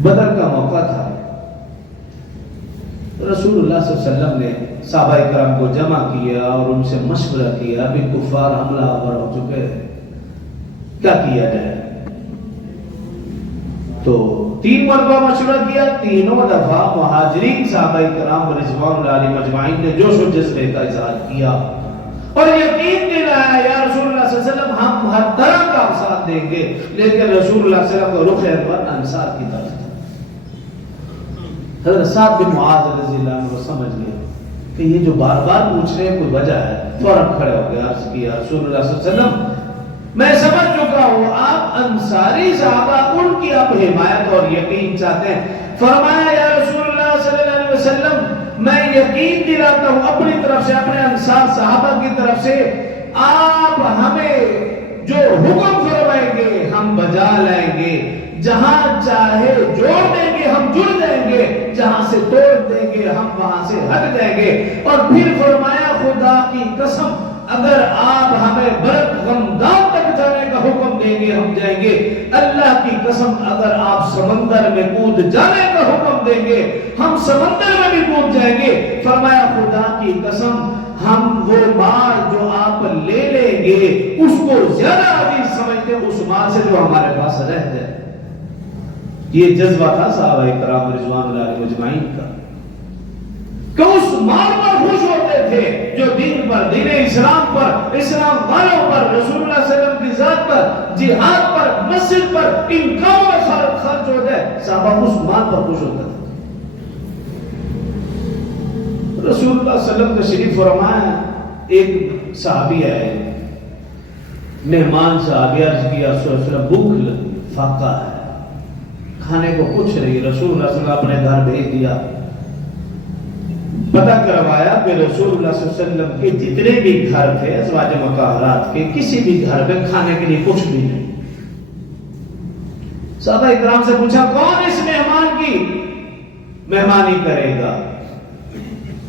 بدر کا موقع تھا، رسول اللہ صلی اللہ علیہ وسلم نے صحابہ کرام کو جمع کیا اور ان سے مشورہ کیا، ابھی کفار حملہ آور ہو چکے ہیں، کیا کیا جائے؟ تو 3 مرتبہ مشورہ کیا، تینوں دفعہ مہاجرین صحابہ کرام رضوان اللہ علیہم اجمعین نے جوش و جذبے کا اظہار کیا اور یقین دلایا یا رسول اللہ صلی اللہ علیہ وسلم ہم ہر طرح کا ساتھ دیں گے، لیکن رسول اللہ صلی اللہ علیہ وسلم کا رخ انور انصار کی طرف تھا۔ حضرت سعد بن معاذ رضی اللہ عنہ سمجھ گئے کہ یہ جو بار بار پوچھ رہے ہیں کوئی وجہ ہے، فوراً کھڑے ہو گئے، عرض کیا رسول اللہ صلی اللہ علیہ وسلم میں سمجھ چکا ہوں آپ انصاری صحابہ ان کی آپ حمایت اور یقین چاہتے ہیں۔ فرمایا یا رسول اللہ صلی اللہ علیہ وسلم میں یقین دلاتا ہوں اپنی طرف سے، اپنے انصار صحابہ کی طرف سے، آپ ہمیں جو حکم فرمائیں گے ہم بجا لائیں گے، جہاں چاہے جوڑ دیں گے ہم جڑ جائیں گے، جہاں سے توڑ دیں گے ہم وہاں سے ہٹ جائیں گے۔ اور پھر فرمایا خدا کی قسم اگر آپ ہمیں برق غمدان تک جانے کا حکم دیں گے ہم جائیں گے، اللہ کی قسم اگر آپ سمندر میں کود جانے کا حکم دیں گے ہم سمندر میں بھی کود جائیں گے۔ فرمایا خدا کی قسم ہم وہ مال جو آپ لے لیں گے اس کو زیادہ عزیز سمجھتے ہیں اس مال سے جو ہمارے پاس رہ جائے۔ یہ جذبہ تھا صحابہ کرام رضوان اللہ علیہم اجمعین کا کہ اس مال پر خوش ہوتے تھے جو دین پر، دین اسلام پر، اسلام والوں پر، رسول اللہ صلی اللہ علیہ وسلم کی ذات پر، جہاد پر، مسجد پر، ان کاموں میں خرچ ہوتا ہے، صحابہ اس مال پر خوش ہوتے تھے۔ رسول اللہ صلی اللہ علیہ وسلم کا شریف فرمایا ایک صحابی آئے، مہمان صحابی عرض کیا رسول اللہ صلی اللہ علیہ وسلم بھوک لگی، فاقہ ہے، کھانے کو کچھ نہیں۔ رسول اللہ صلی اللہ علیہ وسلم اپنے گھر بھیج دیا، پتہ کروایا کہ رسول اللہ صلی اللہ علیہ وسلم کے جتنے بھی گھر تھے ازواج مطہرات کے، کسی بھی گھر میں کھانے کے لیے کچھ بھی نہیں۔ صحابہ اکرام سے پوچھا کون اس مہمان کی مہمانی کرے گا؟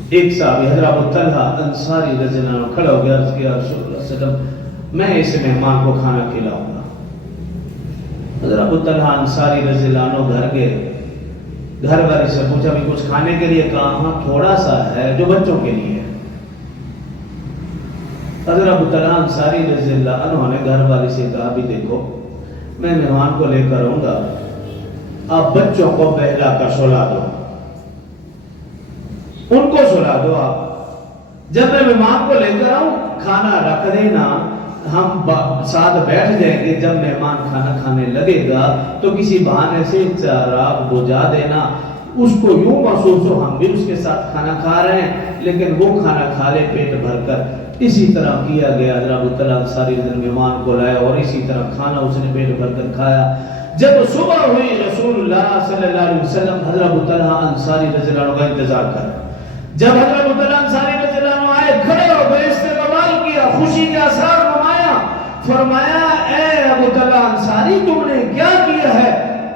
ایک صحابی حضرت ابو طلحہ انصاری رضی اللہ عنہ کھڑا ہو گیا، عرض کیا رسول اللہ صلی اللہ علیہ وسلم میں اس مہمان کو کھانا کھلاؤں گا۔ حضرت ابو طلحہ انصاری رضی اللہ عنہ گھر گئے، گھر والی سے پوچھا بھی کچھ کھانے کے لیے؟ کہا ہاں تھوڑا سا ہے جو بچوں کے لیے ہے۔ حضرت ابو طلحہ انصاری رضی اللہ عنہ نے گھر والی سے کہا بھی دیکھو میں مہمان کو لے کر آؤں گا، آپ بچوں کو بہلا کر سلا دو، ان کو سلا دو، آپ جب میں مہمان کو لے کر آؤں کھانا رکھ دینا، ہم ساتھ بیٹھ جائیں گے، جب مہمان کھانا کھانے لگے گا تو کسی بہانے سے چراغ بجھا دینا، اس کو یوں محسوس ہو ہم بھی اس کے ساتھ کھانا کھا رہے ہیں لیکن وہ کھانا کھا لے پیٹ بھر کر۔ اسی طرح کیا گیا، حضرت ابو طلحہ انصاری مہمان کو لایا اور اسی طرح کھانا اس نے پیٹ بھر کر کھایا۔ جب صبح ہوئی رسول اللہ صلی اللہ علیہ وسلم حضرت ابو طلحہ انصاری رضی اللہ عنہ کا انتظار کر، جب حضرت ابو طلحہ انصاری رضی اللہ عنہ آئے کھڑے ہو گئے، استقبال کیا، خوشی کا اثر نمایا، فرمایا اے ابو طلحہ انصاری تم نے کیا کیا ہے؟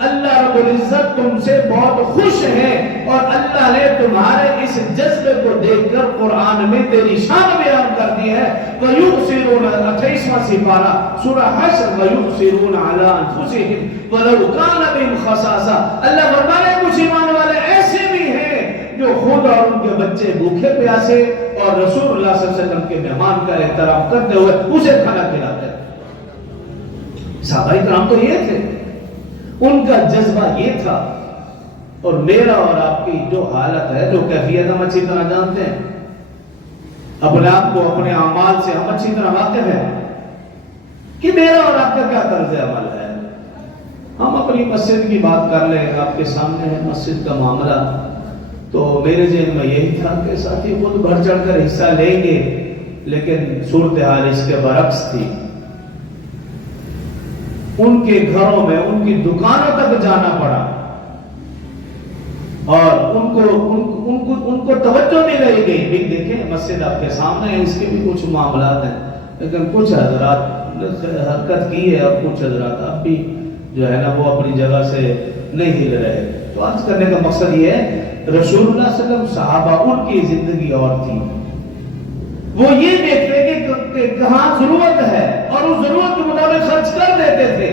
اللہ رب العزت تم سے بہت خوش ہے اور اللہ نے تمہارے اس جذبے کو دیکھ کر قرآن میں تیری شان بیان کر دی ہے۔ وَيُؤْثِرُونَ 28واں سپارہ سورہ حشر، وَيُؤْثِرُونَ عَلَىٰ أَنفُسِهِمْ وَلَوْ كَانَ بِهِمْ خَصَاصَةٌ۔ اللہ فرماتا ہے کچھ ایمان والے ایسے بھی ہیں جو خود اور ان کے بچے بھوکے پیاسے اور رسول اللہ صلی اللہ علیہ وسلم کے مہمان کا احترام کرتے ہوئے اسے کھانا کھلاتے ہیں۔ صحابہ کرام تو یہ تھے، ان کا جذبہ یہ تھا۔ اور میرا اور آپ کی جو حالت ہے، جو کیفیت ہم اچھی طرح جانتے ہیں، اپنے آپ کو اپنے اعمال سے ہم اچھی طرح واقف ہیں کہ میرا اور آپ کا کیا طرز عمل ہے۔ ہم اپنی مسجد کی بات کر لیں، آپ کے سامنے ہے مسجد کا معاملہ، تو میرے ذہن میں یہی تھا کہ ساتھی خود بڑھ چڑھ کر حصہ لیں گے، لیکن صورتحال اس کے برعکس تھی۔ ان کے گھروں میں ان کی دکانوں تک جانا پڑا اور ان کو توجہ نہیں رہی گئی۔ بھی دیکھیں مسجد آپ کے سامنے ہے، اس کے بھی کچھ معاملات ہیں، لیکن کچھ حضرات حرکت کی ہے اور کچھ حضرات اب بھی جو ہے نا وہ اپنی جگہ سے نہیں ہل رہے۔ تو آج کرنے کا مقصد یہ ہے رسول اللہ صلی اللہ علیہ وسلم صحابہ ان کی زندگی اور تھی، وہ یہ دیکھتے کہ کہاں ضرورت ہے اور اس ضرورت کے مطابق خرچ کر دیتے تھے۔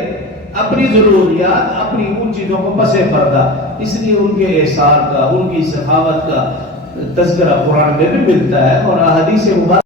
اپنی ضروریات اپنی ان چیزوں کو پس پردہ، اس لیے ان کے احسان کا، ان کی سخاوت کا تذکرہ قرآن میں بھی ملتا ہے اور احادیث مبارکہ